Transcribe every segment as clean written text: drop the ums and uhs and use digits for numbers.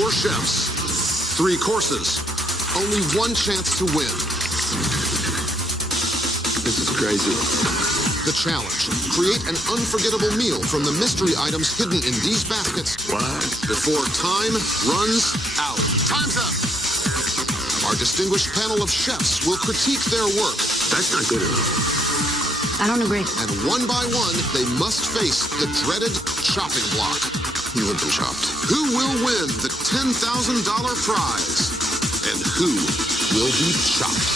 4 chefs, 3 courses, only 1 chance to win. This is crazy. The challenge, create an unforgettable meal from the mystery items hidden in these baskets. What? Before time runs out. Time's up. Our distinguished panel of chefs will critique their work. That's not good enough. I don't agree. And one by one, they must face the dreaded chopping block. You have been chopped. Who will win the $10,000 prize? And who will be chopped?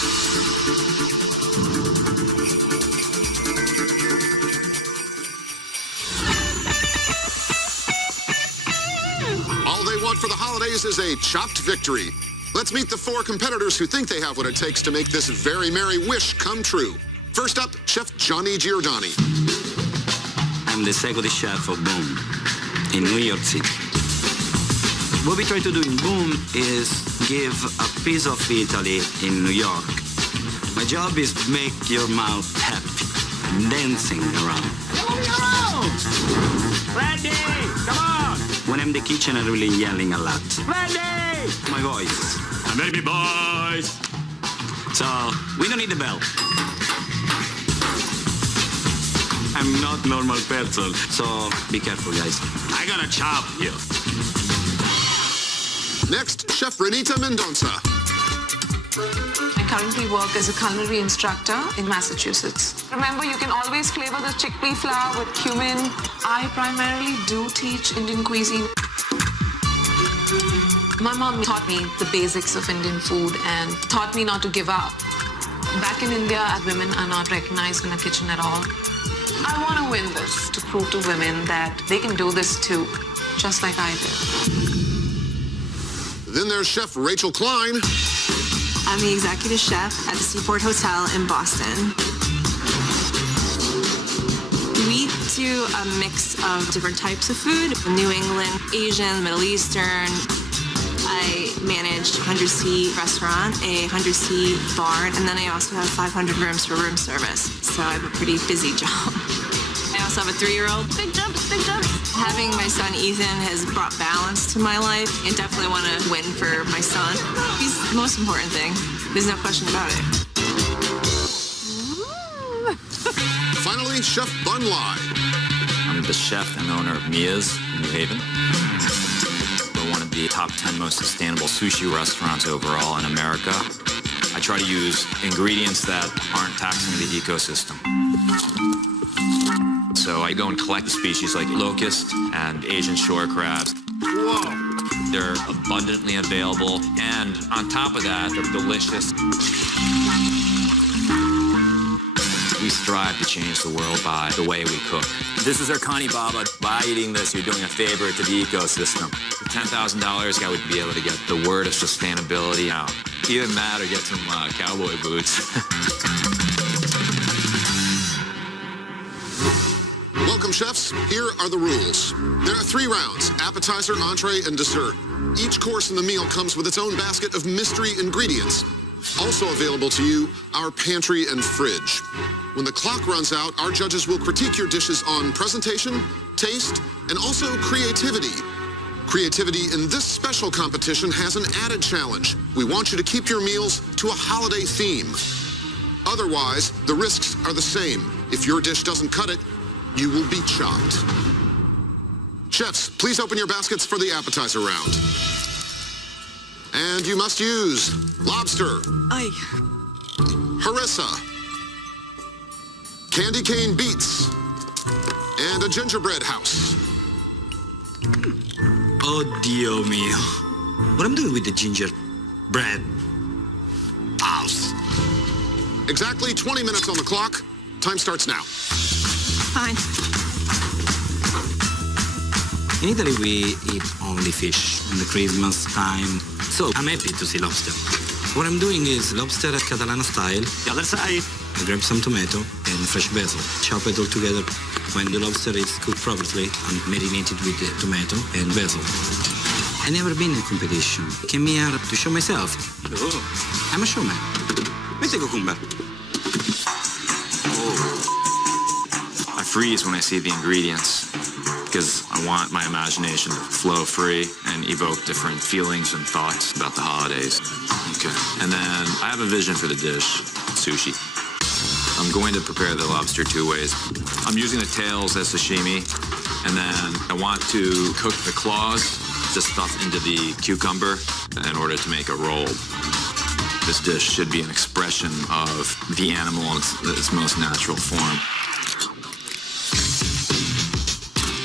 All they want for the holidays is a chopped victory. Let's meet the 4 competitors who think they have what it takes to make this very merry wish come true. First up, Chef Jonny Giordani. I'm the executive chef of Boom in New York City. What we try to do in Boom is give a piece of Italy in New York. My job is to make your mouth happy, dancing around. Ready! Come on! When I'm in the kitchen, I'm really yelling a lot. Ready! My voice. Baby boys! So, we don't need the bell. I'm not normal person, so be careful, guys. I'm gonna chop you. Next, Chef Renita Mendonça. I currently work as a culinary instructor in Massachusetts. Remember, you can always flavor the chickpea flour with cumin. I primarily do teach Indian cuisine. My mom taught me the basics of Indian food and taught me not to give up. Back in India, women are not recognized in the kitchen at all. I want to win this to prove to women that they can do this too, just like I did. Then there's Chef Rachel Klein. I'm the executive chef at the Seaport Hotel in Boston. We do a mix of different types of food, New England, Asian, Middle Eastern. I manage a 100-seat restaurant, a 100-seat bar, and then I also have 500 rooms for room service. So I have a pretty busy job. I also have a 3-year-old. Big jumps, big jumps. Having my son Ethan has brought balance to my life. I definitely want to win for my son. He's the most important thing. There's no question about it. Finally, Chef Bun Lai. I'm the chef and owner of Mia's in New Haven. We're one of the top 10 most sustainable sushi restaurants overall in America. I try to use ingredients that aren't taxing the ecosystem. So I go and collect species like locust and Asian shore crabs. Whoa. They're abundantly available, and on top of that, they're delicious. We strive to change the world by the way we cook. This is our Kani Baba. By eating this, you're doing a favor to the ecosystem. For $10,000, I would be able to get the word of sustainability out. Either that or get some cowboy boots. Welcome, chefs. Here are the rules. There are 3 rounds, appetizer, entree, and dessert. Each course in the meal comes with its own basket of mystery ingredients. Also available to you, our pantry and fridge. When the clock runs out, our judges will critique your dishes on presentation, taste, and also creativity. Creativity in this special competition has an added challenge. We want you to keep your meals to a holiday theme. Otherwise, the risks are the same. If your dish doesn't cut it, you will be chopped. Chefs, please open your baskets for the appetizer round. And you must use lobster, Ay. harissa, candy cane beets, and a gingerbread house. Oh, Dio mio. What I'm doing with the gingerbread house? Exactly 20 minutes on the clock. Time starts now. Fine. In Italy, we eat only fish in the Christmas time, so I'm happy to see lobster. What I'm doing is lobster Catalana style. The other side. I grab some tomato and fresh basil, chop it all together. When the lobster is cooked properly, I'm marinated with the tomato and basil. I've never been in a competition. I came here to show myself. Oh. I'm a showman. Mette cucumber. I freeze when I see the ingredients. because I want my imagination to flow free and evoke different feelings and thoughts about the holidays. Okay. And then I have a vision for the dish, sushi. I'm going to prepare the lobster two ways. I'm using the tails as sashimi, and then I want to cook the claws, the stuff into the cucumber in order to make a roll. This dish should be an expression of the animal in its most natural form.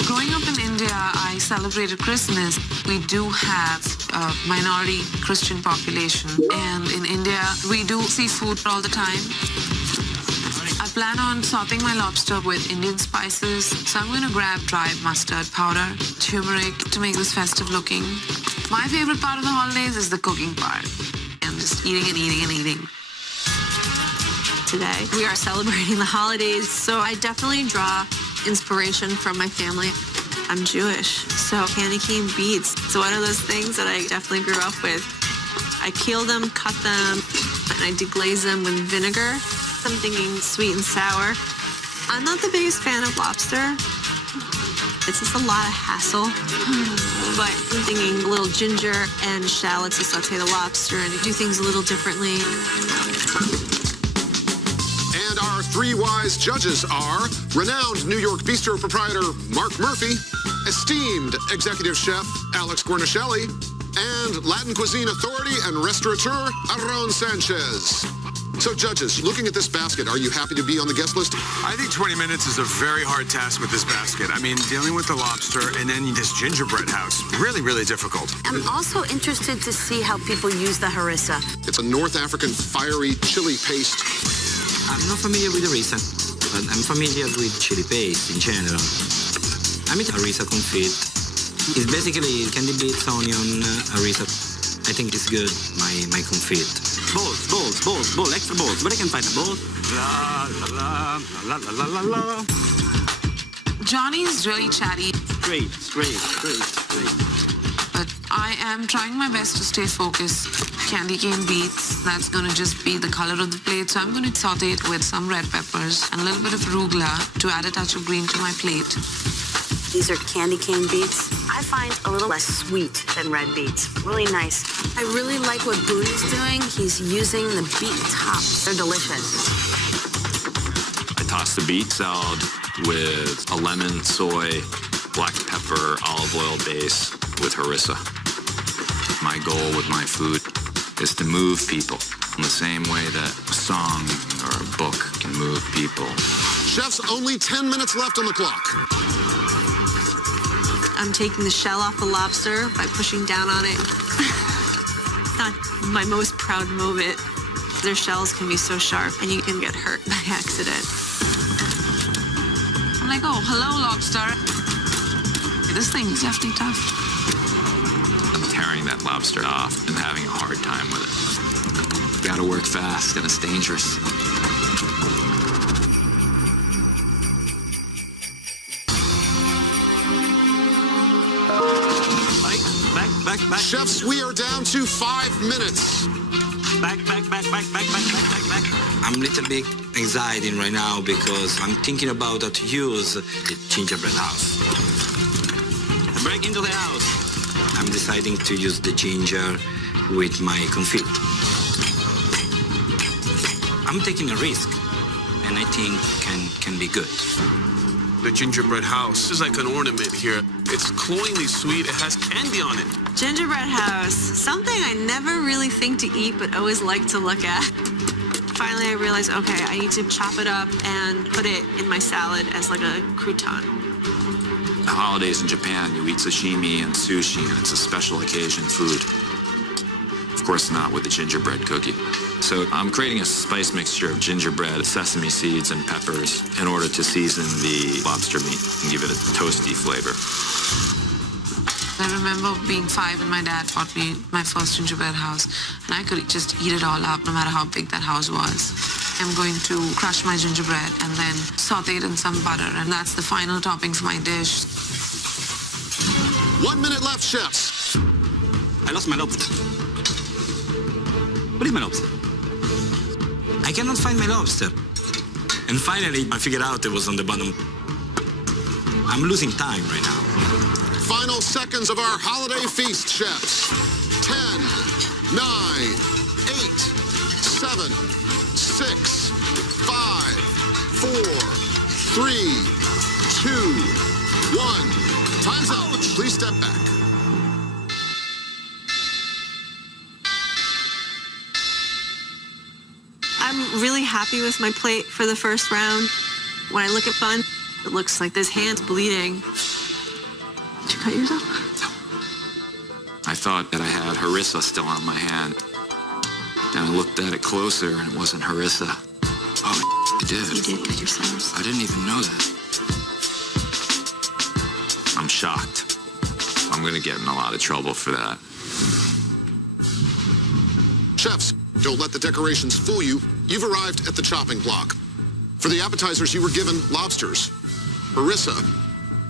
Growing up in India, I celebrated Christmas. We do have a minority Christian population, and in India, we do seafood all the time. I plan on sauteing my lobster with Indian spices, so I'm going to grab dried mustard powder, turmeric to make this festive looking. My favorite part of the holidays is the cooking part. I'm just eating and eating and eating. Today, we are celebrating the holidays, so I definitely draw inspiration from my family. I'm Jewish, so candy cane beets. It's one of those things that I definitely grew up with. I peel them, cut them, and I deglaze them with vinegar. I'm thinking sweet and sour. I'm not the biggest fan of lobster. It's just a lot of hassle. But I'm thinking a little ginger and shallots to saute the lobster and do things a little differently. And our three wise judges are renowned New York bistro proprietor Mark Murphy, esteemed executive chef Alex Guarnaschelli, and Latin cuisine authority and restaurateur Aaron Sanchez. So judges, looking at this basket, are you happy to be on the guest list? I think 20 minutes is a very hard task with this basket. I mean, dealing with the lobster and then this gingerbread house, really, really difficult. I'm also interested to see how people use the harissa. It's a North African fiery chili paste. I'm not familiar with harissa, but I'm familiar with chili paste in general. I mean, harissa confit. It's basically candy beets, onion, harissa. I think it's good, my confit. Balls, extra balls. Where I can find the balls? La, la, la, la, la, la, la. Johnny's really chatty, Great. but I am trying my best to stay focused. Candy cane beets, that's going to just be the color of the plate. So I'm going to saute it with some red peppers and a little bit of arugula to add a touch of green to my plate. These are candy cane beets. I find a little less sweet than red beets. Really nice. I really like what Booty's doing. He's using the beet tops. They're delicious. I toss the beet salad with a lemon, soy, black pepper, olive oil base with harissa. My goal with my food is to move people in the same way that a song or a book can move people. Chefs, only 10 minutes left on the clock. I'm taking the shell off the lobster by pushing down on it. Not my most proud moment. Their shells can be so sharp and you can get hurt by accident. I'm like, oh, hello, lobster. This thing's definitely tough. I'm tearing that lobster off and having a hard time with it. Gotta work fast and it's dangerous. Back. Chefs, we are down to 5 minutes. Back. I'm a little bit anxiety right now because I'm thinking about how to use the gingerbread house. Break into the house. I'm deciding to use the ginger with my confit. I'm taking a risk, and I think can be good. The gingerbread house is like an ornament here. It's cloyingly sweet. It has candy on it. Gingerbread house, something I never really think to eat, but always like to look at. Finally, I realized, okay, I need to chop it up and put it in my salad as like a crouton. The holidays in Japan, you eat sashimi and sushi, and it's a special occasion food. Of course not with the gingerbread cookie. So I'm creating a spice mixture of gingerbread, sesame seeds, and peppers in order to season the lobster meat and give it a toasty flavor. I remember being 5 and my dad bought me my first gingerbread house, and I could just eat it all up no matter how big that house was. I'm going to crush my gingerbread and then saute it in some butter, and that's the final topping for my dish. 1 minute left, chefs. I lost my lobster. What is my lobster? I cannot find my lobster. And finally, I figured out it was on the bottom. I'm losing time right now. Final seconds of our holiday feast, chefs. 10, 9, 8, 7, 6, 5, 4, 3, 2, 1. Time's up. Please step back. I'm really happy with my plate for the first round. When I look at Bun, it looks like this hand's bleeding. Did you cut yourself? I thought that I had harissa still on my hand. And I looked at it closer, and it wasn't harissa. Oh, I did. You did cut yourself. I didn't even know that. I'm shocked. I'm going to get in a lot of trouble for that. Chefs, don't let the decorations fool you. You've arrived at the chopping block. For the appetizers, you were given lobsters, harissa,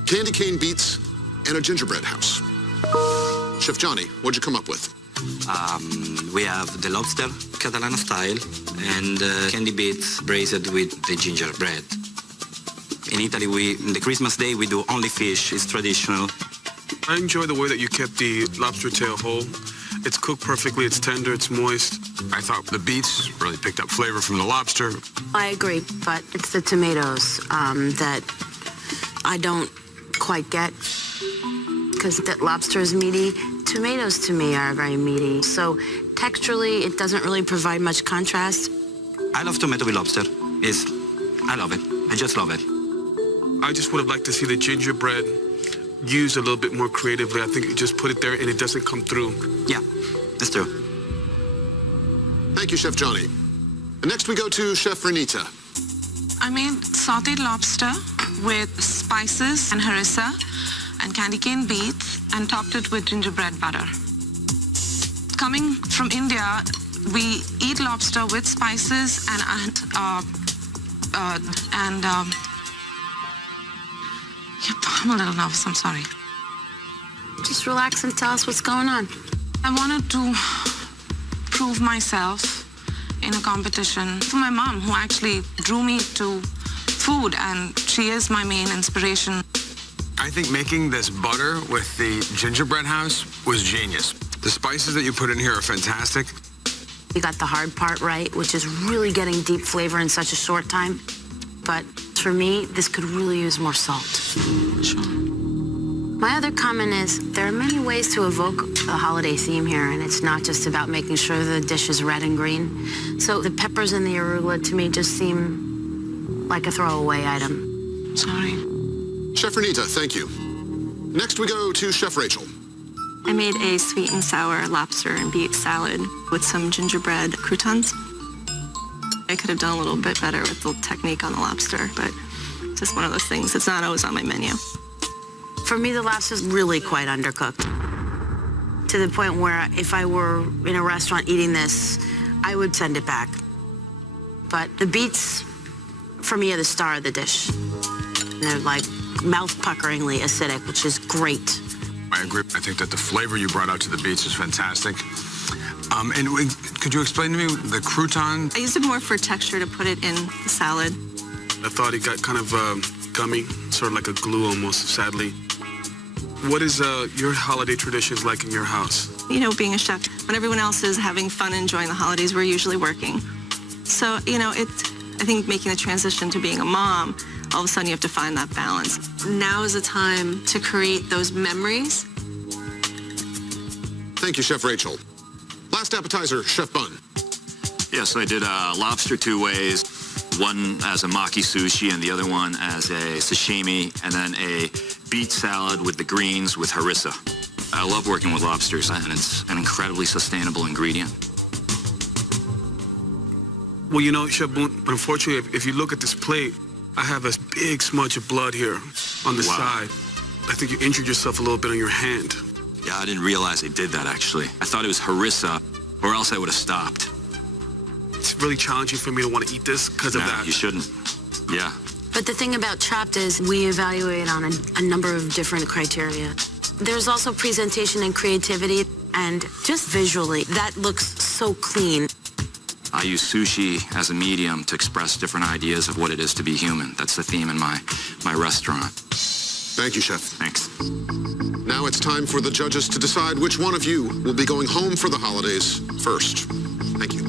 candy cane beets, and a gingerbread house. Chef Jonny, what'd you come up with? We have the lobster Catalana style and candy beets braised with the gingerbread. In Italy, the Christmas day, we do only fish. It's traditional. I enjoy the way that you kept the lobster tail whole. It's cooked perfectly, it's tender, it's moist. I thought the beets really picked up flavor from the lobster. I agree, but it's the tomatoes that I don't quite get. Because that lobster is meaty. Tomatoes to me are very meaty. So texturally, it doesn't really provide much contrast. I love tomato with lobster. I love it. I just love it. I just would have liked to see the gingerbread used a little bit more creatively. I think you just put it there and it doesn't come through. Yeah, that's true. Thank you, Chef Jonny. And next we go to Chef Renita. I made sautéed lobster with spices and harissa and candy cane beets and topped it with gingerbread butter. Coming from India, we eat lobster with spices Yep, I'm a little nervous, I'm sorry. Just relax and tell us what's going on. I wanted to prove myself in a competition for my mom, who actually drew me to food, and she is my main inspiration. I think making this butter with the gingerbread house was genius. The spices that you put in here are fantastic. You got the hard part right, which is really getting deep flavor in such a short time. But for me, this could really use more salt. Sure. My other comment is there are many ways to evoke the holiday theme here, and it's not just about making sure the dish is red and green. So the peppers and the arugula to me just seem like a throwaway item. Sorry. Chef Renita, thank you. Next we go to Chef Rachel. I made a sweet and sour lobster and beet salad with some gingerbread croutons. I could have done a little bit better with the technique on the lobster, but it's just one of those things. It's not always on my menu. For me, the lobster's really quite undercooked. To the point where if I were in a restaurant eating this, I would send it back. But the beets, for me, are the star of the dish. And they're like mouth-puckeringly acidic, which is great. I agree. I think that the flavor you brought out to the beets is fantastic. Could you explain to me the crouton? I used it more for texture to put it in the salad. I thought it got kind of gummy, sort of like a glue almost, sadly. What is your holiday traditions like in your house? You know, being a chef, when everyone else is having fun and enjoying the holidays, we're usually working. So, you know, I think making the transition to being a mom, all of a sudden you have to find that balance. Now is the time to create those memories. Thank you, Chef Rachel. Last appetizer, Chef Bun. Yes, I did lobster two ways. One as a maki sushi and the other one as a sashimi, and then a beet salad with the greens with harissa. I love working with lobsters, and it's an incredibly sustainable ingredient. Well, you know, Chef Boone, unfortunately, if you look at this plate, I have a big smudge of blood here on the side. I think you injured yourself a little bit on your hand. Yeah, I didn't realize I did that, actually. I thought it was harissa, or else I would have stopped. It's really challenging for me to want to eat this because of that. You shouldn't. Yeah. But the thing about Chopped is we evaluate on a number of different criteria. There's also presentation and creativity, and just visually, that looks so clean. I use sushi as a medium to express different ideas of what it is to be human. That's the theme in my restaurant. Thank you, Chef. Thanks. Now it's time for the judges to decide which one of you will be going home for the holidays first. Thank you.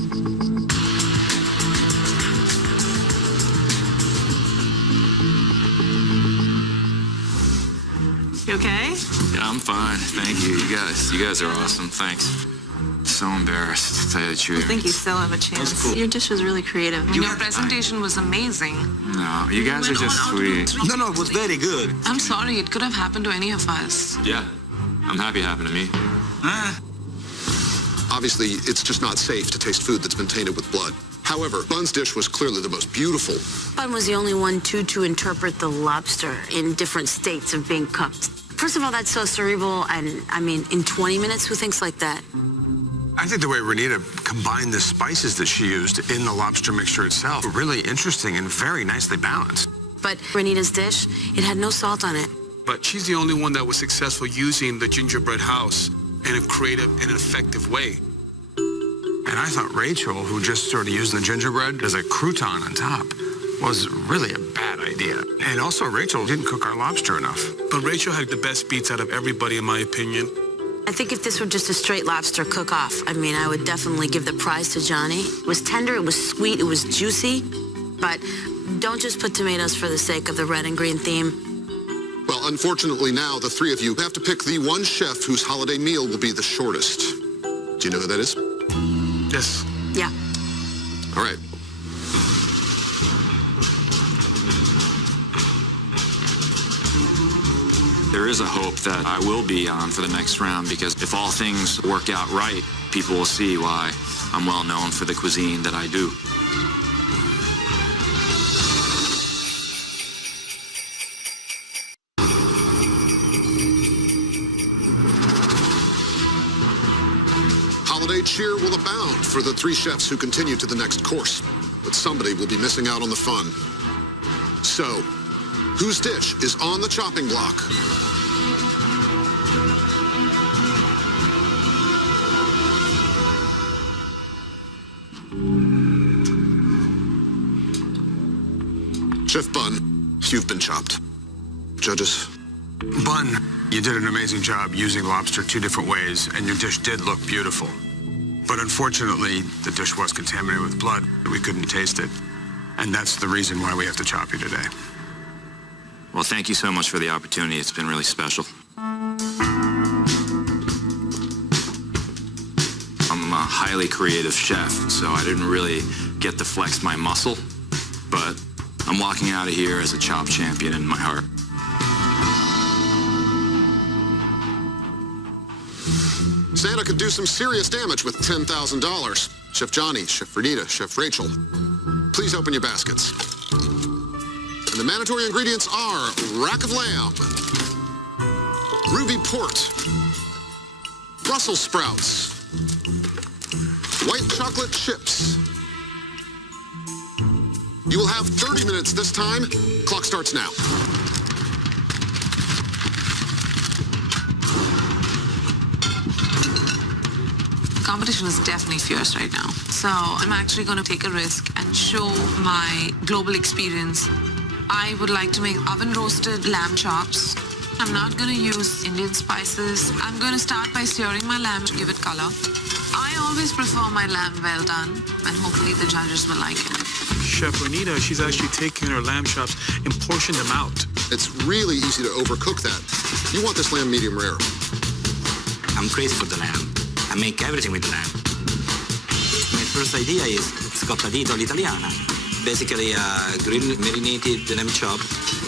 You okay? Yeah, I'm fine. Thank you. You guys are awesome. Thanks. So embarrassed, to tell you the truth. I think you still have a chance. cool. Your dish was really creative. Your presentation was amazing. No, you guys are just sweet. No, it was very good. I'm sorry, it could have happened to any of us. Yeah, I'm happy it happened to me. Obviously, it's just not safe to taste food that's been tainted with blood. However, Bun's dish was clearly the most beautiful. Bun was the only one to interpret the lobster in different states of being cooked. First of all, that's so cerebral, and I mean, in 20 minutes, who thinks like that? I think the way Renita combined the spices that she used in the lobster mixture itself were really interesting and very nicely balanced. But Renita's dish, it had no salt on it. But she's the only one that was successful using the gingerbread house in a creative and effective way. And I thought Rachel, who just sort of used the gingerbread as a crouton on top, was really a bad idea. And also, Rachel didn't cook our lobster enough. But Rachel had the best beats out of everybody, in my opinion. I think if this were just a straight lobster cook-off, I mean, I would definitely give the prize to Jonny. It was tender, it was sweet, it was juicy, but don't just put tomatoes for the sake of the red and green theme. Well, unfortunately now, the three of you have to pick the one chef whose holiday meal will be the shortest. Do you know who that is? Yes. Yeah. All right. There is a hope that I will be on for the next round, because if all things work out right, people will see why I'm well known for the cuisine that I do. Holiday cheer will abound for the three chefs who continue to the next course, but somebody will be missing out on the fun. So, whose dish is on the chopping block? Chef Bun, you've been chopped. Judges? Bun, you did an amazing job using lobster two different ways, and your dish did look beautiful. But unfortunately, the dish was contaminated with blood. We couldn't taste it. And that's the reason why we have to chop you today. Well, thank you so much for the opportunity. It's been really special. I'm a highly creative chef, so I didn't really get to flex my muscle, but I'm walking out of here as a chop champion in my heart. Santa could do some serious damage with $10,000. Chef Jonny, Chef Renita, Chef Rachel, please open your baskets. And the mandatory ingredients are rack of lamb, ruby port, Brussels sprouts, white chocolate chips. You will have 30 minutes this time. Clock starts now. Competition is definitely fierce right now. So I'm actually going to take a risk and show my global experience. I would like to make oven-roasted lamb chops. I'm not going to use Indian spices. I'm going to start by searing my lamb to give it color. I always prefer my lamb well done, and hopefully the judges will like it. Chef Renita, she's actually taken her lamb chops and portioned them out. It's really easy to overcook that. You want this lamb medium rare. I'm crazy for the lamb. I make everything with the lamb. My first idea is scottadito all'italiana. Basically a grilled marinated lamb chop,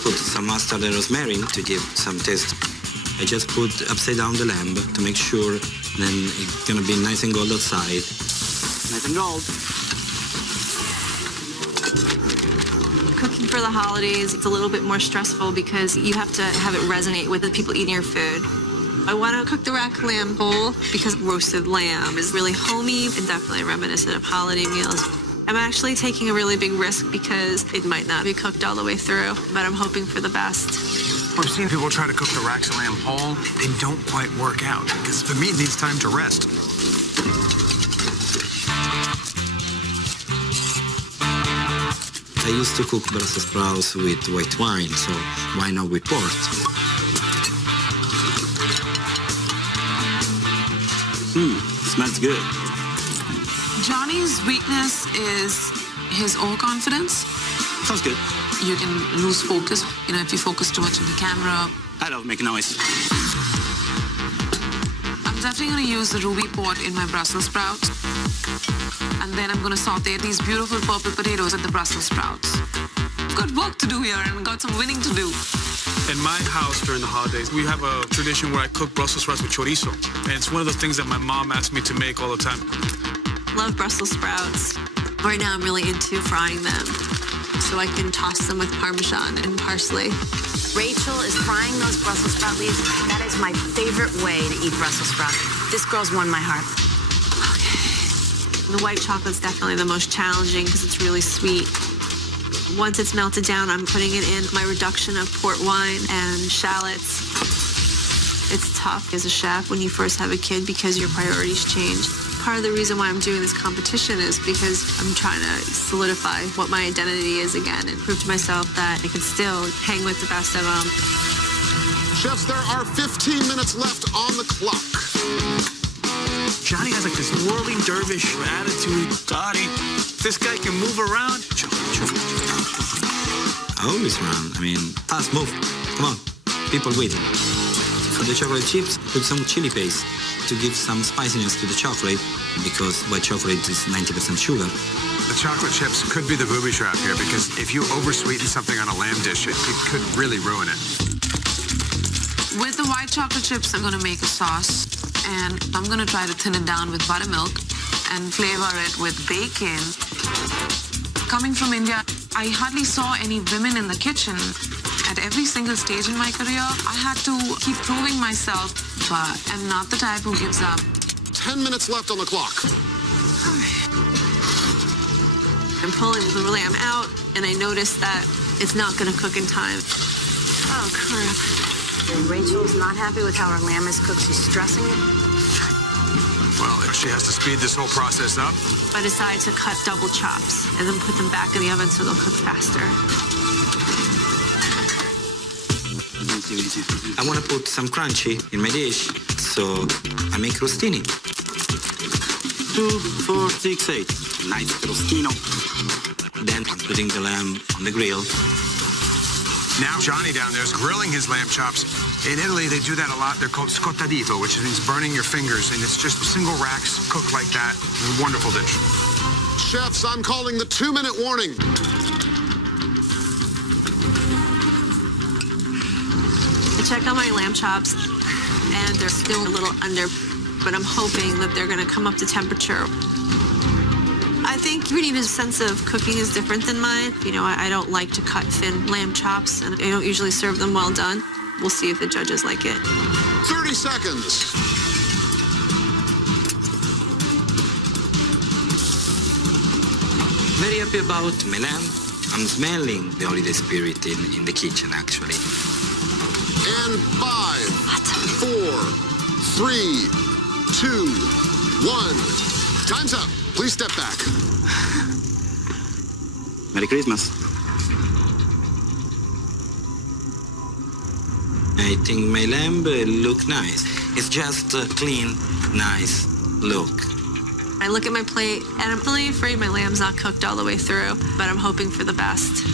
put some mustard and rosemary to give some taste. I just put upside down the lamb to make sure then it's gonna be nice and gold outside. Nice and gold. Cooking for the holidays, it's a little bit more stressful because you have to have it resonate with the people eating your food. I want to cook the rack lamb bowl because roasted lamb is really homey and definitely reminiscent of holiday meals. I'm actually taking a really big risk because it might not be cooked all the way through, but I'm hoping for the best. We've seen people try to cook the racks of lamb whole. They don't quite work out because the meat needs time to rest. I used to cook Brussels sprouts with white wine, so why not with port? Smells good. Johnny's weakness is his overconfidence. Sounds good. You can lose focus, if you focus too much on the camera. I love making noise. I'm definitely going to use the ruby port in my Brussels sprouts. And then I'm going to saute these beautiful purple potatoes with the Brussels sprouts. Got work to do here and got some winning to do. In my house during the holidays, we have a tradition where I cook Brussels sprouts with chorizo. And it's one of the things that my mom asks me to make all the time. Love Brussels sprouts. Right now I'm really into frying them so I can toss them with Parmesan and parsley. Rachel is frying those Brussels sprout leaves. That is my favorite way to eat Brussels sprouts. This girl's won my heart. The white chocolate's definitely the most challenging because it's really sweet. Once it's melted down, I'm putting it in my reduction of port wine and shallots. It's tough as a chef when you first have a kid because your priorities change. Part of the reason why I'm doing this competition is because I'm trying to solidify what my identity is again and prove to myself that I can still hang with the best of them. Chefs, there are 15 minutes left on the clock. Johnny has like this whirling dervish attitude. Johnny, this guy can move around. I always run. Fast, move. Come on. People waiting. For the chocolate chips, put some chili paste to give some spiciness to the chocolate because white chocolate is 90% sugar. The chocolate chips could be the booby trap here because if you oversweeten something on a lamb dish, it could really ruin it. With the white chocolate chips, I'm going to make a sauce. And I'm going to try to thin it down with buttermilk and flavor it with bacon. Coming from India, I hardly saw any women in the kitchen. At every single stage in my career, I had to keep proving myself, but I'm not the type who gives up. 10 minutes left on the clock. I'm pulling the lamb out, and I noticed that it's not going to cook in time. Oh, crap. And Rachel's not happy with how her lamb is cooked. She's stressing it. Well, she has to speed this whole process up. I decided to cut double chops and then put them back in the oven so they'll cook faster. I want to put some crunchy in my dish, so I make crostini. 2, 4, 6, 8. Nice crostino. Then I'm putting the lamb on the grill. Now Johnny down there is grilling his lamb chops. In Italy, they do that a lot. They're called scottadito, which means burning your fingers, and it's just single racks cooked like that. It's a wonderful dish. Chefs, I'm calling the 2-minute warning. I check on my lamb chops, and they're still a little under, but I'm hoping that they're going to come up to temperature. I think Rita's sense of cooking is different than mine. I don't like to cut thin lamb chops, and I don't usually serve them well done. We'll see if the judges like it. 30 seconds. Very happy about my lamb. I'm smelling the holiday spirit in the kitchen, actually. And 5, 4, 3, 2, 1. Time's up. Please step back. Merry Christmas. I think my lamb look nice. It's just a clean, nice look. I look at my plate, and I'm really afraid my lamb's not cooked all the way through, but I'm hoping for the best.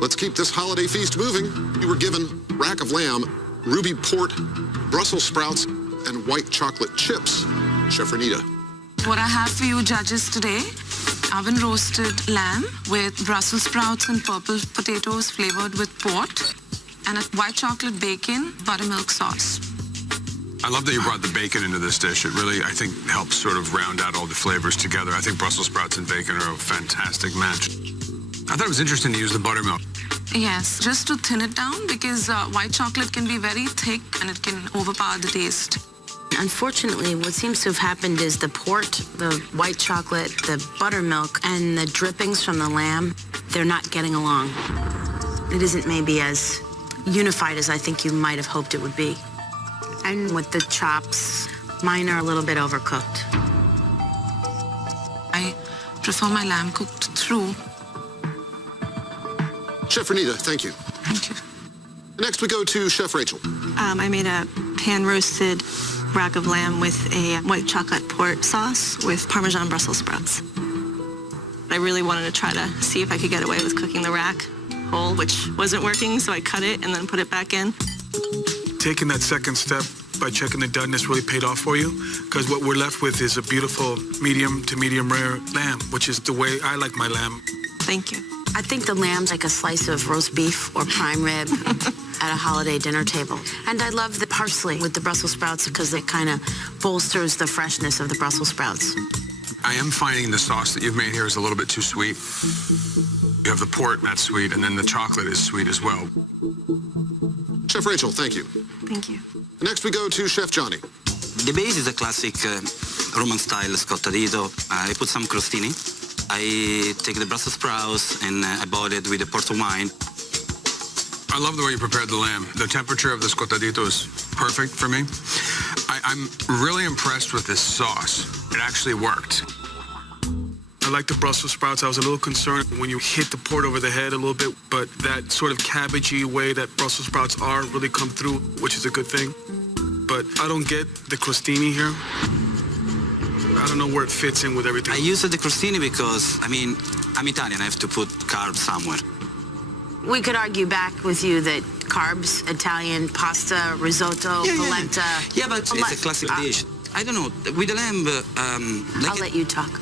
Let's keep this holiday feast moving. You were given rack of lamb, ruby port, Brussels sprouts, and white chocolate chips. Chef Renita. What I have for you judges today, oven roasted lamb with Brussels sprouts and purple potatoes flavored with port, and a white chocolate bacon buttermilk sauce. I love that you brought the bacon into this dish. It really, I think, helps sort of round out all the flavors together. I think Brussels sprouts and bacon are a fantastic match. I thought it was interesting to use the buttermilk. Yes, just to thin it down because white chocolate can be very thick and it can overpower the taste. Unfortunately, what seems to have happened is the port, the white chocolate, the buttermilk, and the drippings from the lamb, they're not getting along. It isn't maybe as unified as I think you might have hoped it would be. And with the chops, mine are a little bit overcooked. I prefer my lamb cooked through. Chef Renita, thank you. Thank you. Next, we go to Chef Rachel. I made a pan-roasted rack of lamb with a white chocolate port sauce with Parmesan Brussels sprouts. I really wanted to try to see if I could get away with cooking the rack whole, which wasn't working, so I cut it and then put it back in. Taking that second step by checking the doneness really paid off for you, because what we're left with is a beautiful medium to medium rare lamb, which is the way I like my lamb. Thank you. I think the lamb's like a slice of roast beef or prime rib at a holiday dinner table. And I love the parsley with the Brussels sprouts because it kind of bolsters the freshness of the Brussels sprouts. I am finding the sauce that you've made here is a little bit too sweet. You have the port, that's sweet, and then the chocolate is sweet as well. Chef Rachel, thank you. Thank you. Next, we go to Chef Jonny. The base is a classic Roman-style scottadito. I put some crostini. I take the Brussels sprouts and I boil it with a port wine. I love the way you prepared the lamb. The temperature of the scottadito is perfect for me. I'm really impressed with this sauce. It actually worked. I like the Brussels sprouts. I was a little concerned when you hit the port over the head a little bit, but that sort of cabbagey way that Brussels sprouts are really come through, which is a good thing. But I don't get the crostini here. I don't know where it fits in with everything. I use the crostini because, I mean, I'm Italian. I have to put carbs somewhere. We could argue back with you that carbs, Italian, pasta, risotto, polenta. Yeah, but it's a classic dish. I don't know. With the lamb, I'll let you talk.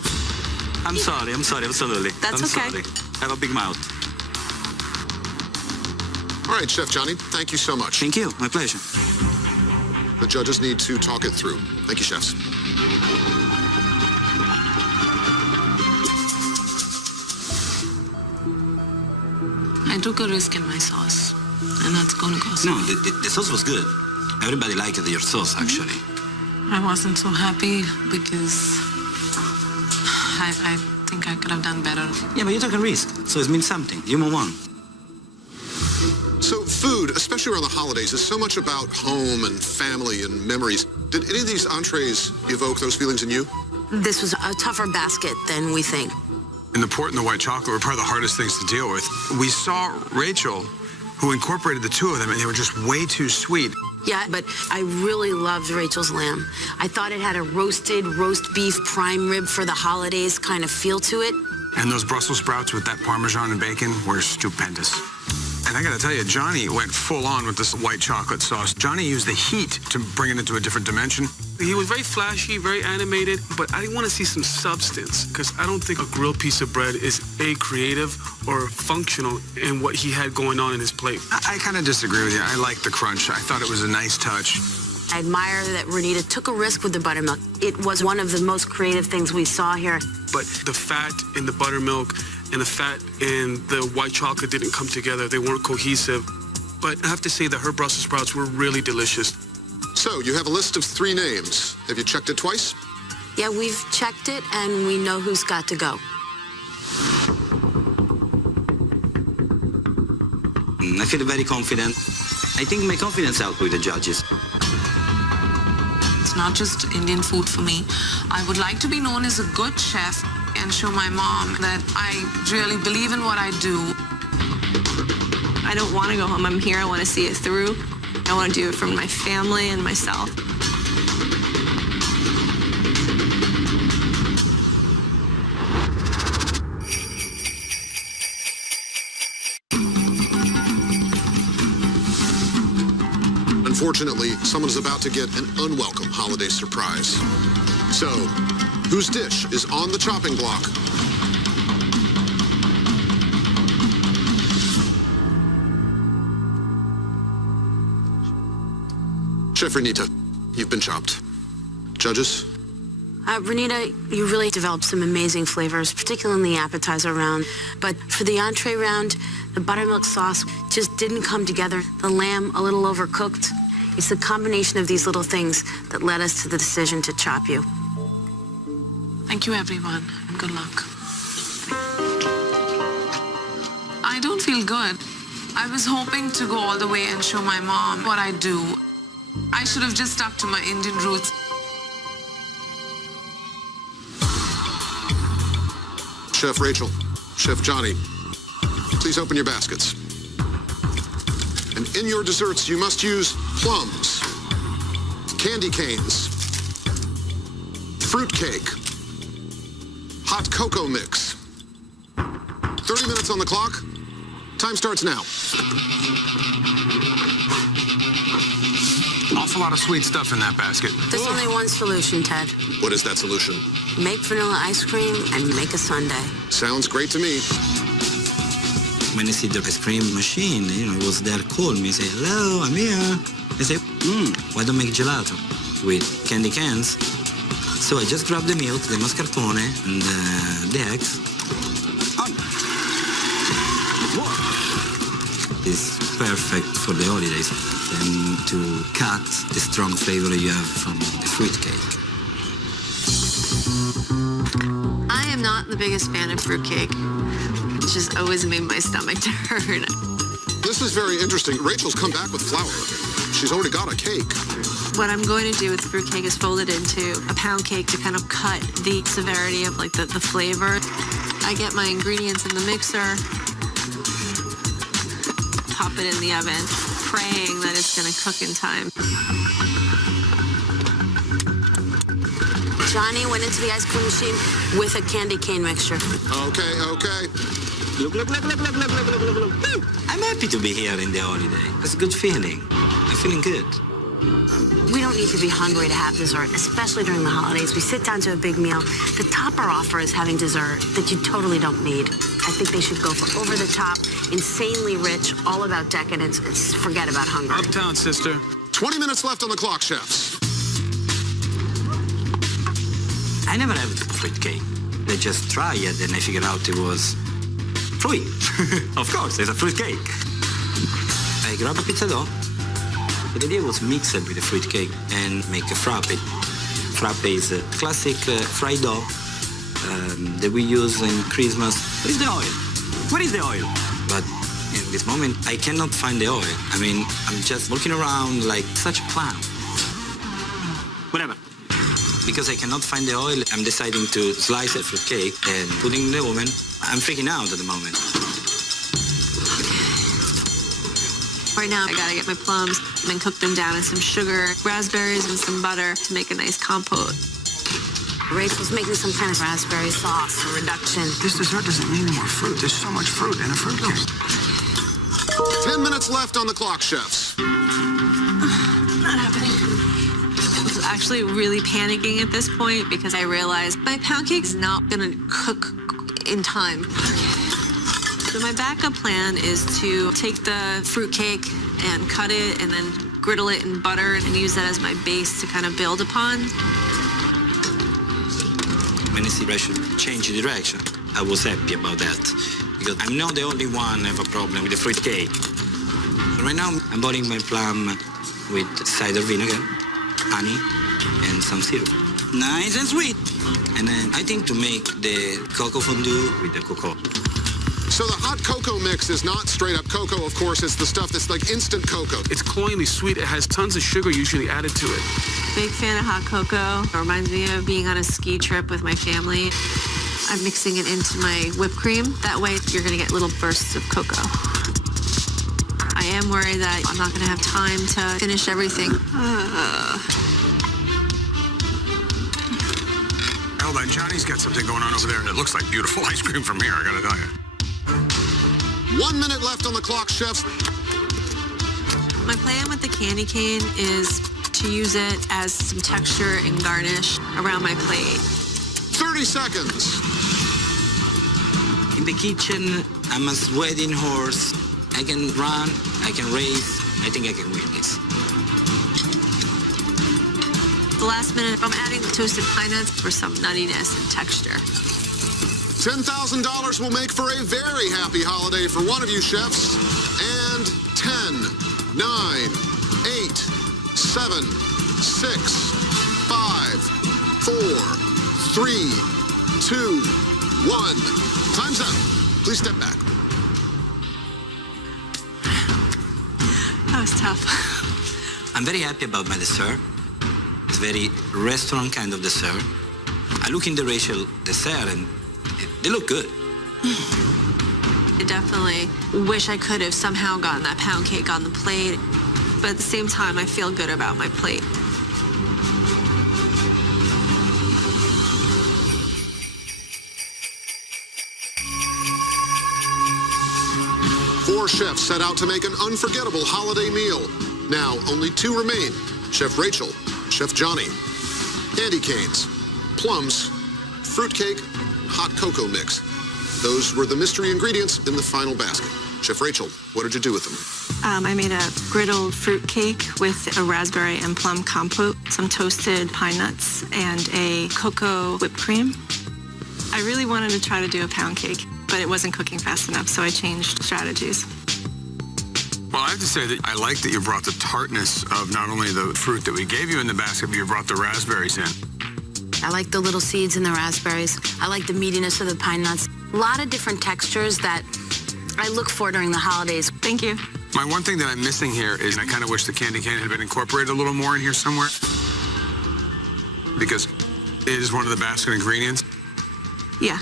I'm sorry, absolutely. That's okay. Sorry. I have a big mouth. All right, Chef Jonny, thank you so much. Thank you. My pleasure. The judges need to talk it through. Thank you, chefs. I took a risk in my sauce, and that's going to cost me. No, the sauce was good. Everybody liked your sauce, actually. I wasn't so happy because I think I could have done better. Yeah, but you took a risk, so it means something. You move on. So food, especially around the holidays, is so much about home and family and memories. Did any of these entrees evoke those feelings in you? This was a tougher basket than we think. And the port and the white chocolate were probably the hardest things to deal with. We saw Rachel, who incorporated the two of them, and they were just way too sweet. Yeah, but I really loved Rachel's lamb. I thought it had a roasted roast beef prime rib for the holidays kind of feel to it. And those Brussels sprouts with that Parmesan and bacon were stupendous. And I gotta tell you, Jonny went full on with this white chocolate sauce. Jonny used the heat to bring it into a different dimension. He was very flashy, very animated, but I want to see some substance because I don't think a grilled piece of bread is creative or functional in what he had going on in his plate. I kind of disagree with you. I like the crunch. I thought it was a nice touch. I admire that Renita took a risk with the buttermilk. It was one of the most creative things we saw here. But the fat in the buttermilk and the fat in the white chocolate didn't come together. They weren't cohesive. But I have to say that her Brussels sprouts were really delicious. So you have a list of 3 names. Have you checked it twice? Yeah, we've checked it and we know who's got to go. I feel very confident. I think my confidence helped with the judges. It's not just Indian food for me. I would like to be known as a good chef and show my mom that I really believe in what I do. I don't want to go home. I'm here. I want to see it through. I want to do it for my family and myself. Unfortunately, someone is about to get an unwelcome holiday surprise. So, whose dish is on the chopping block? Chef Renita, you've been chopped. Judges? Renita, you really developed some amazing flavors, particularly in the appetizer round. But for the entree round, the buttermilk sauce just didn't come together. The lamb, a little overcooked. It's the combination of these little things that led us to the decision to chop you. Thank you, everyone, and good luck. I don't feel good. I was hoping to go all the way and show my mom what I do. I should have just stuck to my Indian roots. Chef Rachel, Chef Jonny, please open your baskets. And in your desserts, you must use plums, candy canes, fruit cake, hot cocoa mix. 30 minutes on the clock. Time starts now. Awful lot of sweet stuff in that basket. There's only one solution, Ted. What is that solution? Make vanilla ice cream and make a sundae. Sounds great to me. When I see the ice cream machine, it was there, called me, say, hello, I'm here. I say, why don't make gelato with candy cans? So I just grabbed the milk, the mascarpone, and the eggs. It's perfect for the holidays and to cut the strong flavor you have from the fruit cake. I am not the biggest fan of fruitcake. It's just always made my stomach turn. This is very interesting. Rachel's come back with flour. She's already got a cake. What I'm going to do with fruitcake is fold it into a pound cake to kind of cut the severity of the flavor. I get my ingredients in the mixer, pop it in the oven, praying that it's going to cook in time. Jonny went into the ice cream machine with a candy cane mixture. Okay. Look. I'm happy to be here in the holiday. It's a good feeling. I'm feeling good. We don't need to be hungry to have dessert, especially during the holidays. We sit down to a big meal. The topper offer is having dessert that you totally don't need. I think they should go for over-the-top, insanely rich, all about decadence, and forget about hunger. Uptown, sister. 20 minutes left on the clock, chefs. I never had fruit cake. I just tried it and I figured out it was fruit. Of course, it's a fruit cake. I grabbed a pizza dough. The idea was mix it with the fruit cake and make a frappe. Frappe is a classic fried dough that we use in Christmas. Where is the oil? Where is the oil? But in this moment, I cannot find the oil. I mean, I'm just walking around like such a clown. Whatever. Because I cannot find the oil, I'm deciding to slice a fruit cake and put it in the oven. I'm freaking out at the moment. Right now, I gotta get my plums and then cook them down in some sugar, raspberries, and some butter to make a nice compote. Rachel's making some kind of raspberry sauce or reduction. This dessert doesn't need any more fruit. There's so much fruit in a fruit cake. 10 minutes left on the clock, chefs. Not happening. I was actually really panicking at this point because I realized my pound cake's not gonna cook in time. So my backup plan is to take the fruit cake and cut it and then griddle it in butter and use that as my base to kind of build upon. When I see I should change the direction, I was happy about that. Because I'm not the only one have a problem with the fruit cake. Right now, I'm boiling my plum with cider vinegar, honey, and some syrup. Nice and sweet. And then I think to make the cocoa fondue with the cocoa. So the hot cocoa mix is not straight up cocoa, of course. It's the stuff that's like instant cocoa. It's cloyingly sweet. It has tons of sugar usually added to it. Big fan of hot cocoa. It reminds me of being on a ski trip with my family. I'm mixing it into my whipped cream. That way you're gonna get little bursts of cocoa. I am worried that I'm not gonna have time to finish everything. Hold on, Johnny's got something going on over there, and it looks like beautiful ice cream from here, I gotta tell you. 1 minute left on the clock, chefs. My plan with the candy cane is to use it as some texture and garnish around my plate. 30 seconds. In the kitchen, I'm a sweating horse. I can run, I can race. I think I can win this. The last minute, I'm adding toasted pine nuts for some nuttiness and texture. $10,000 will make for a very happy holiday for one of you chefs. And 10, 9, 8, 7, 6, 5, 4, 3, 2, 1. Time's up. Please step back. That was tough. I'm very happy about my dessert. It's very restaurant kind of dessert. I look in the Rachel dessert and They look good. I definitely wish I could have somehow gotten that pound cake on the plate, but at the same time, I feel good about my plate. Four chefs set out to make an unforgettable holiday meal. Now, only two remain, Chef Rachel, Chef Jonny. Candy canes, plums, fruitcake, hot cocoa mix. Those were the mystery ingredients in the final basket. Chef Rachel, what did you do with them? I made a griddled fruit cake with a raspberry and plum compote, some toasted pine nuts, and a cocoa whipped cream. I really wanted to try to do a pound cake, but it wasn't cooking fast enough, so I changed strategies. Well, I have to say that I like that you brought the tartness of not only the fruit that we gave you in the basket, but you brought the raspberries in. I like the little seeds in the raspberries. I like the meatiness of the pine nuts. A lot of different textures that I look for during the holidays. Thank you. My one thing that I'm missing here is I kind of wish the candy cane had been incorporated a little more in here somewhere, because it is one of the basket ingredients. Yeah.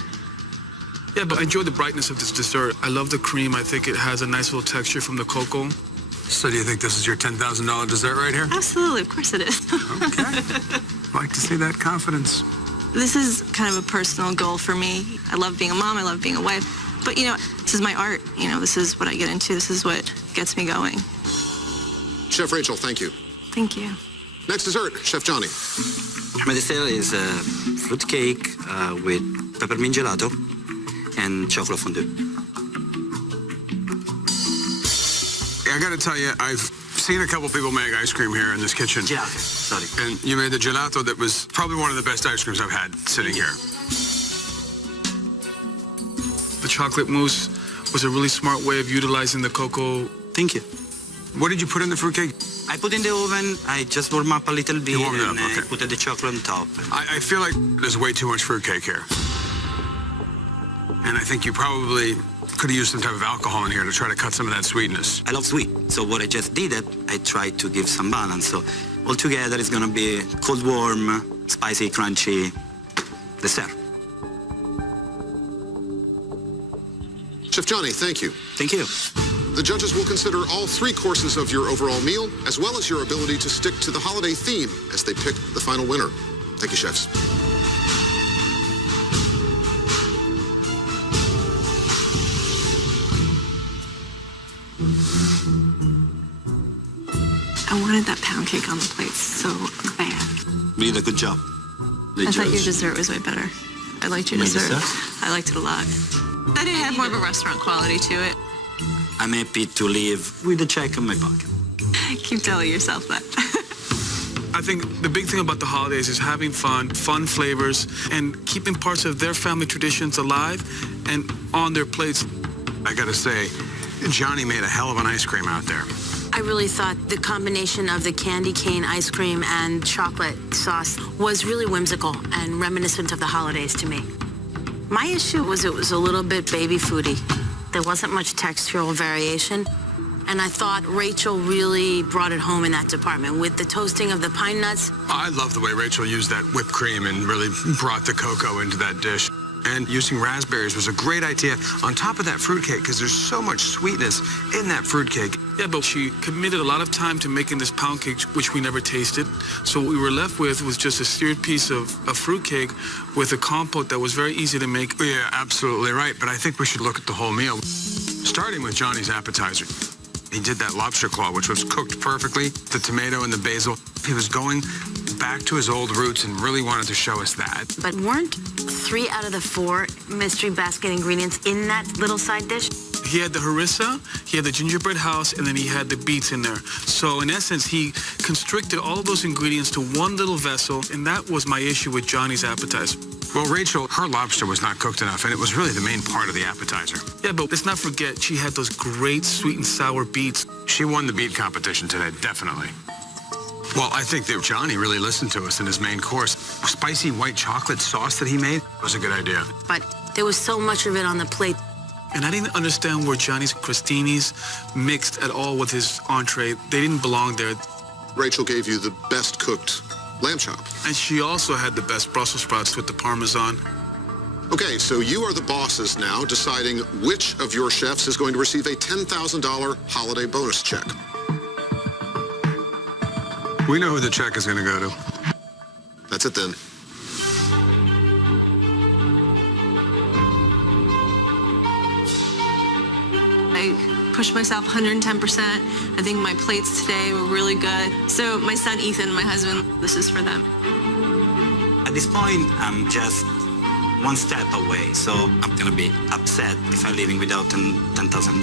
Yeah, but I enjoy the brightness of this dessert. I love the cream. I think it has a nice little texture from the cocoa. So do you think this is your $10,000 dessert right here? Absolutely, of course it is. Okay. Like to see that confidence. This is kind of a personal goal for me. I love being a mom, I love being a wife. But, this is my art. This is what I get into. This is what gets me going. Chef Rachel, thank you. Thank you. Next dessert, Chef Jonny. My dessert is fruit cake with peppermint gelato and chocolate fondue. I got to tell you, I've seen a couple people make ice cream here in this kitchen. Gelato, sorry. And you made the gelato that was probably one of the best ice creams I've had sitting here. The chocolate mousse was a really smart way of utilizing the cocoa. Thank you. What did you put in the fruitcake? I put in the oven, I just warm up a little bit, warmed it and up, okay. I put the chocolate on top. I feel like there's way too much fruitcake here. And I think you probably could have used some type of alcohol in here to try to cut some of that sweetness. I love sweet, so what I just did, I tried to give some balance. So altogether, it's gonna be cold, warm, spicy, crunchy dessert. Chef Jonny, thank you. Thank you. The judges will consider all three courses of your overall meal, as well as your ability to stick to the holiday theme as they pick the final winner. Thank you, chefs. I wanted that pound cake on the plate so bad. You did a good job. I thought your dessert was way better. I liked your My dessert. dessert? I liked it a lot. I did have more of a restaurant quality to it. I'm happy to leave with a check in my pocket. Keep telling yourself that. I think the big thing about the holidays is having fun flavors, and keeping parts of their family traditions alive and on their plates. I gotta say, Jonny made a hell of an ice cream out there. I really thought the combination of the candy cane ice cream and chocolate sauce was really whimsical and reminiscent of the holidays to me. My issue was it was a little bit baby foody. There wasn't much textural variation. And I thought Rachel really brought it home in that department with the toasting of the pine nuts. I love the way Rachel used that whipped cream and really brought the cocoa into that dish. And using raspberries was a great idea on top of that fruitcake, because there's so much sweetness in that fruitcake. Yeah, but she committed a lot of time to making this pound cake, which we never tasted. So what we were left with was just a seared piece of fruitcake with a compote that was very easy to make. Yeah, absolutely right. But I think we should look at the whole meal, starting with Jonny's appetizer. He did that lobster claw, which was cooked perfectly, the tomato and the basil. He was going back to his old roots and really wanted to show us that. But weren't 3 out of the 4 mystery basket ingredients in that little side dish? He had the harissa, he had the gingerbread house, and then he had the beets in there. So in essence, he constricted all of those ingredients to one little vessel, and that was my issue with Jonny's appetizer. Well, Rachel, her lobster was not cooked enough, and it was really the main part of the appetizer. Yeah, but let's not forget, she had those great sweet and sour beets. She won the beet competition today, definitely. Well, I think that Jonny really listened to us in his main course. Spicy white chocolate sauce that he made was a good idea. But there was so much of it on the plate. And I didn't understand where Johnny's crostinis mixed at all with his entree. They didn't belong there. Rachel gave you the best cooked lamb chop. And she also had the best Brussels sprouts with the Parmesan. Okay, so you are the bosses now, deciding which of your chefs is going to receive a $10,000 holiday bonus check. We know who the check is going to go to. That's it then. I pushed myself 110%. I think my plates today were really good. So my son, Ethan, my husband, this is for them. At this point, I'm just one step away, so I'm gonna be upset if I'm leaving without $10,000.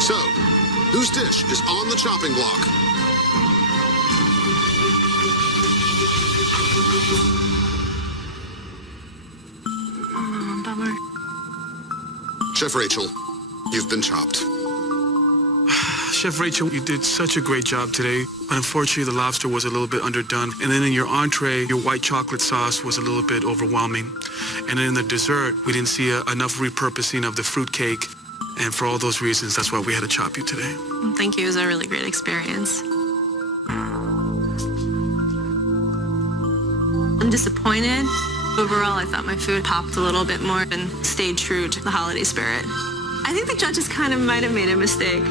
So, whose dish is on the chopping block? Bummer. Chef Rachel, you've been chopped. Chef Rachel, you did such a great job today. But unfortunately, the lobster was a little bit underdone. And then in your entree, your white chocolate sauce was a little bit overwhelming. And then in the dessert, we didn't see enough repurposing of the fruit cake. And for all those reasons, that's why we had to chop you today. Thank you. It was a really great experience. I'm disappointed. Overall, I thought my food popped a little bit more and stayed true to the holiday spirit. I think the judges kind of might have made a mistake.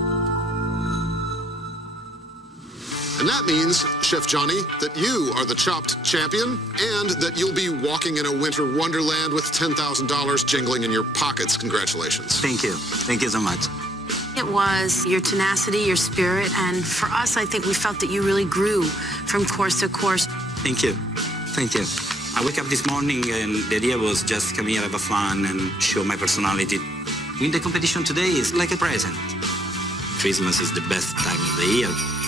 And that means, Chef Jonny, that you are the chopped champion and that you'll be walking in a winter wonderland with $10,000 jingling in your pockets. Congratulations. Thank you. Thank you so much. It was your tenacity, your spirit, and for us, I think we felt that you really grew from course to course. Thank you. Thank you. I wake up this morning and the idea was just come here, have a fun and show my personality. Win the competition today is like a present. Christmas is the best time of the year.